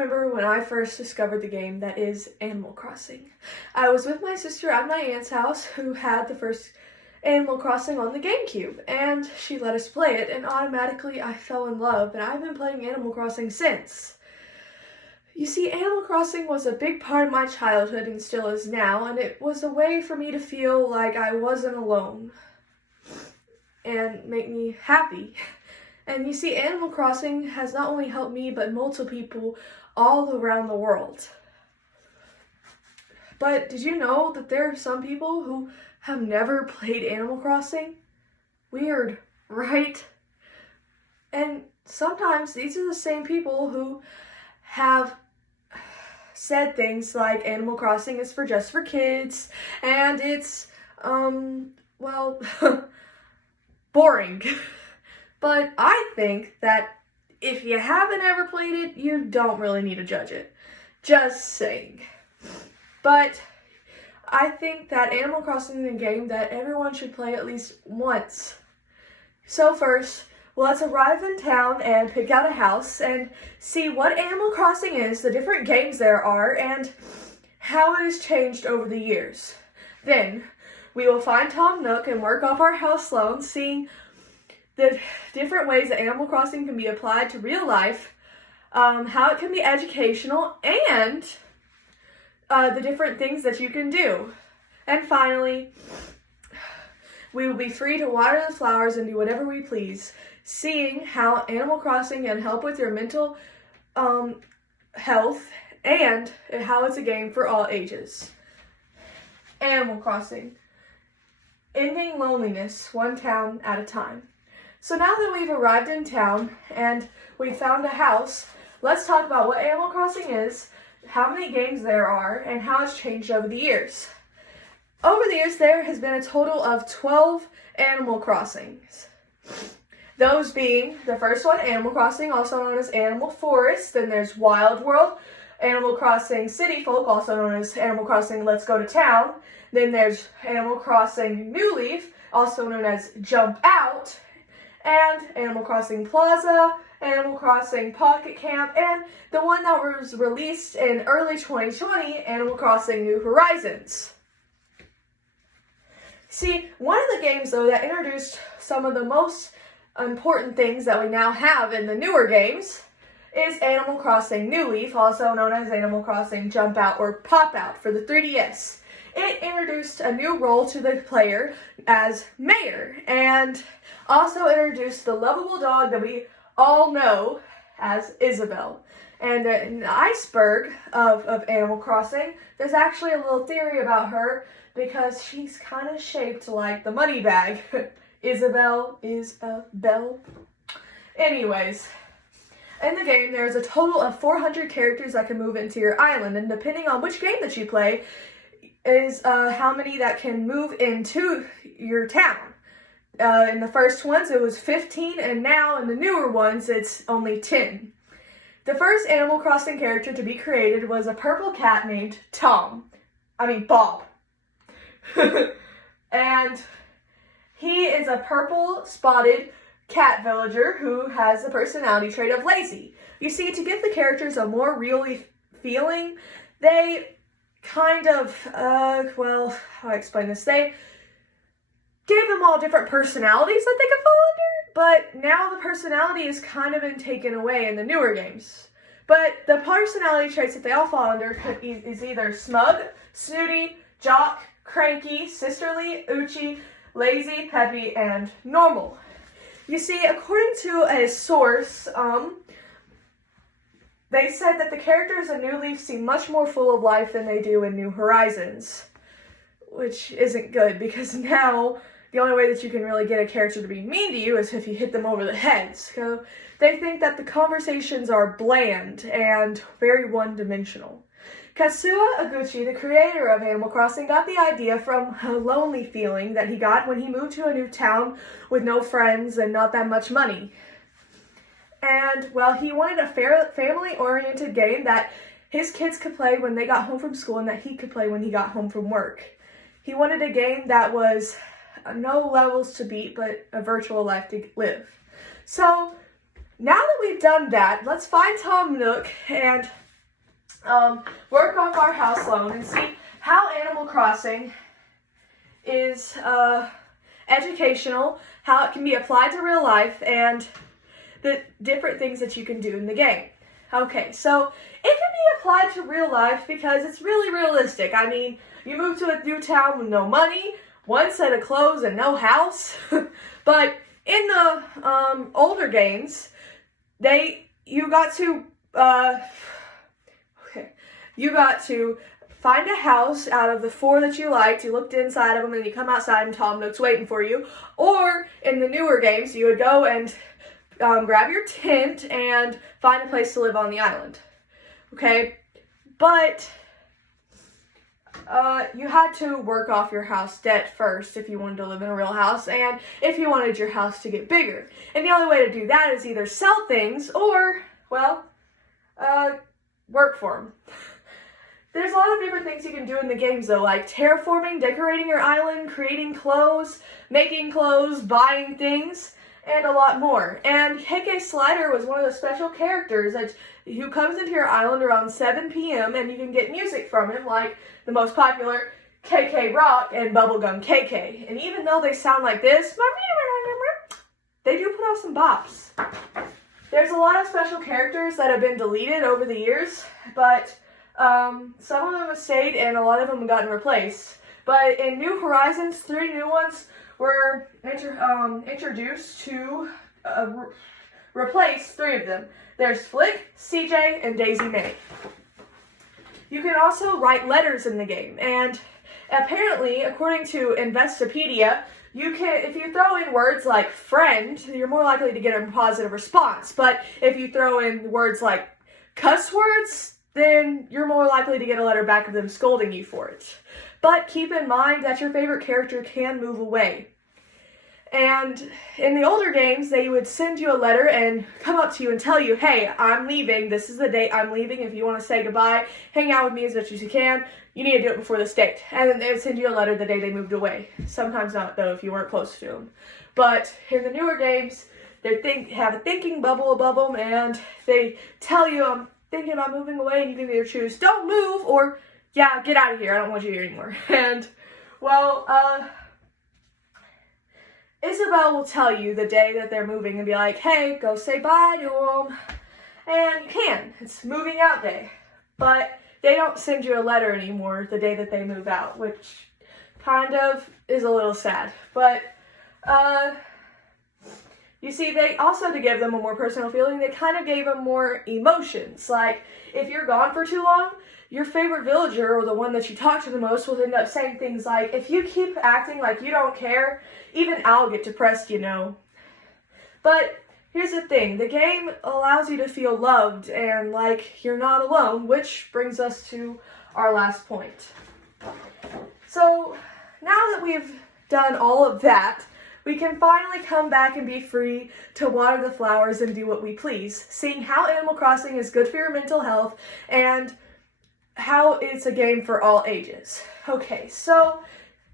remember when I first discovered the game that is Animal Crossing. I was with my sister at my aunt's house who had the first Animal Crossing on the GameCube, and she let us play it, and automatically I fell in love, and I've been playing Animal Crossing since. You see, Animal Crossing was a big part of my childhood and still is now, and it was a way for me to feel like I wasn't alone and make me happy. And you see, Animal Crossing has not only helped me, but multiple people all around the world. But did you know that there are some people who have never played Animal Crossing? Weird, right? And sometimes these are the same people who have said things like Animal Crossing is just for kids, and it's, boring. But I think that if you haven't ever played it, you don't really need to judge it. Just saying. But I think that Animal Crossing is a game that everyone should play at least once. So first, let's arrive in town and pick out a house and see what Animal Crossing is, the different games there are, and how it has changed over the years. Then, we will find Tom Nook and work off our house loan, seeing the different ways that Animal Crossing can be applied to real life, how it can be educational, and the different things that you can do. And finally, we will be free to water the flowers and do whatever we please, seeing how Animal Crossing can help with your mental health and how it's a game for all ages. Animal Crossing. Ending loneliness, one town at a time. So now that we've arrived in town and we found a house, let's talk about what Animal Crossing is, how many games there are, and how it's changed over the years. Over the years, there has been a total of 12 Animal Crossings. Those being the first one, Animal Crossing, also known as Animal Forest. Then there's Wild World, Animal Crossing City Folk, also known as Animal Crossing Let's Go to Town. Then there's Animal Crossing New Leaf, also known as Jump Out, and Animal Crossing Plaza, Animal Crossing Pocket Camp, and the one that was released in early 2020, Animal Crossing New Horizons. See, one of the games, though, that introduced some of the most important things that we now have in the newer games is Animal Crossing New Leaf, also known as Animal Crossing Jump Out or Pop Out for the 3DS. It introduced a new role to the player as Mayor, and also introduced the lovable dog that we all know as Isabelle. And in the iceberg of Animal Crossing, there's actually a little theory about her because she's kind of shaped like the money bag. Isabelle is a bell. Anyways, in the game, there's a total of 400 characters that can move into your island, and depending on which game that you play, is how many that can move into your town. In the first ones, it was 15, and now in the newer ones, it's only 10. The first Animal Crossing character to be created was a purple cat named Bob. And he is a purple spotted cat villager who has the personality trait of lazy. You see, to give the characters a more real feeling, they kind of, how do I explain this? They gave them all different personalities that they could fall under, but now the personality has kind of been taken away in the newer games. But the personality traits that they all fall under is either smug, snooty, jock, cranky, sisterly, uchi, lazy, peppy, and normal. You see, according to a source, they said that the characters in New Leaf seem much more full of life than they do in New Horizons, which isn't good because now the only way that you can really get a character to be mean to you is if you hit them over the head. So they think that the conversations are bland and very one-dimensional. Kazuya Iguchi, the creator of Animal Crossing, got the idea from a lonely feeling that he got when he moved to a new town with no friends and not that much money. And, he wanted a family-oriented game that his kids could play when they got home from school and that he could play when he got home from work. He wanted a game that was no levels to beat, but a virtual life to live. So, now that we've done that, let's find Tom Nook and work off our house loan and see how Animal Crossing is educational, how it can be applied to real life, and the different things that you can do in the game. Okay, so it can be applied to real life because it's really realistic. I mean, you move to a new town with no money, one set of clothes, and no house. But in the older games, you got to find a house out of the 4 that you liked. You looked inside of them, and you come outside, and Tom Nook's waiting for you. Or in the newer games, you would go and grab your tent and find a place to live on the island. Okay, but you had to work off your house debt first if you wanted to live in a real house, and if you wanted your house to get bigger. And the only way to do that is either sell things or, well, work for them. There's a lot of different things you can do in the games though, like terraforming, decorating your island, creating clothes, making clothes, buying things, and a lot more. And KK Slider was one of the special characters who comes into your island around 7 p.m. and you can get music from him, like the most popular KK Rock and Bubblegum KK. And even though they sound like this, they do put out some bops. There's a lot of special characters that have been deleted over the years, but some of them have stayed and a lot of them have gotten replaced. But in New Horizons, 3 new ones were introduced to replace 3 of them. There's Flick, CJ, and Daisy May. You can also write letters in the game, and apparently, according to Investopedia, if you throw in words like friend, you're more likely to get a positive response. But if you throw in words like cuss words, then you're more likely to get a letter back of them scolding you for it. But keep in mind that your favorite character can move away. And in the older games, they would send you a letter and come up to you and tell you, hey, I'm leaving. This is the date I'm leaving. If you want to say goodbye, hang out with me as much as you can. You need to do it before this date. And then they would send you a letter the day they moved away. Sometimes not, though, if you weren't close to them. But in the newer games, they have a thinking bubble above them, and they tell you, I'm thinking about moving away, and you can either choose don't move or, yeah, get out of here. I don't want you here anymore. And, well, Isabelle will tell you the day that they're moving and be like, hey, go say bye to them. And you can. It's moving out day. But they don't send you a letter anymore the day that they move out, which kind of is a little sad. But, you see, they also, to give them a more personal feeling, they kind of gave them more emotions. Like, if you're gone for too long, your favorite villager, or the one that you talk to the most, will end up saying things like, if you keep acting like you don't care, even I'll get depressed, you know. But here's the thing, the game allows you to feel loved and like you're not alone, which brings us to our last point. So, now that we've done all of that, we can finally come back and be free to water the flowers and do what we please, seeing how Animal Crossing is good for your mental health and how it's a game for all ages. Okay, so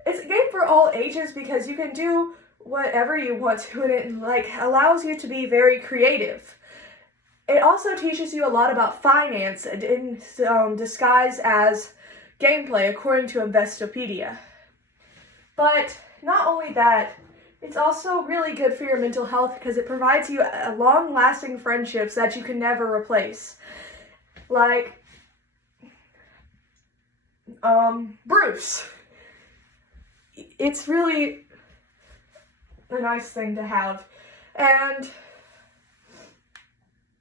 it's a game for all ages because you can do whatever you want to, and it allows you to be very creative. It also teaches you a lot about finance in disguise as gameplay, according to Investopedia. But not only that, it's also really good for your mental health because it provides you long-lasting friendships that you can never replace. Like, Bruce. It's really a nice thing to have. And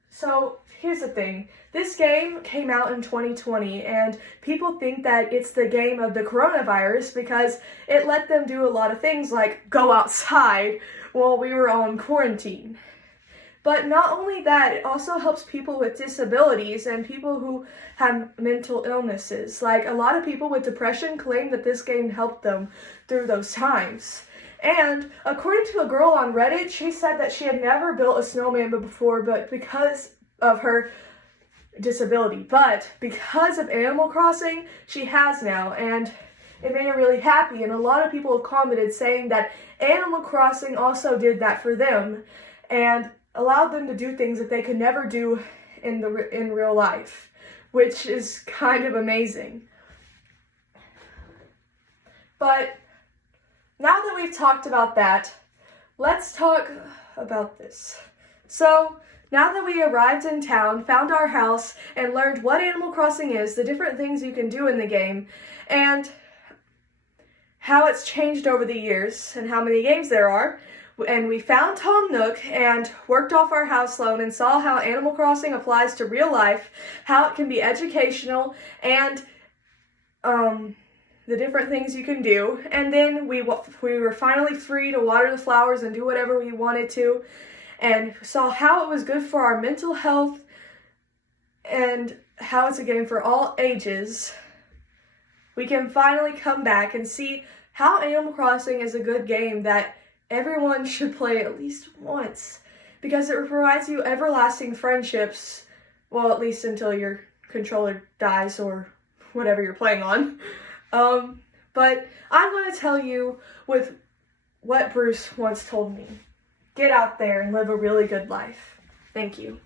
so here's the thing. This game came out in 2020, and people think that it's the game of the coronavirus because it let them do a lot of things like go outside while we were on quarantine. But not only that, it also helps people with disabilities and people who have mental illnesses. Like, a lot of people with depression claim that this game helped them through those times. And according to a girl on Reddit, she said that she had never built a snowman before, but because of her disability. But because of Animal Crossing, she has now, and it made her really happy. And a lot of people have commented saying that Animal Crossing also did that for them, and allowed them to do things that they could never do in real life, which is kind of amazing. But now that we've talked about that, let's talk about this. So, now that we arrived in town, found our house, and learned what Animal Crossing is, the different things you can do in the game, and how it's changed over the years, and how many games there are, and we found Tom Nook and worked off our house loan and saw how Animal Crossing applies to real life, how it can be educational, and the different things you can do. And then we were finally free to water the flowers and do whatever we wanted to, and saw how it was good for our mental health and how it's a game for all ages. We can finally come back and see how Animal Crossing is a good game that everyone should play at least once, because it provides you everlasting friendships, well, at least until your controller dies or whatever you're playing on. But I'm going to tell you with what Bruce once told me. Get out there and live a really good life. Thank you.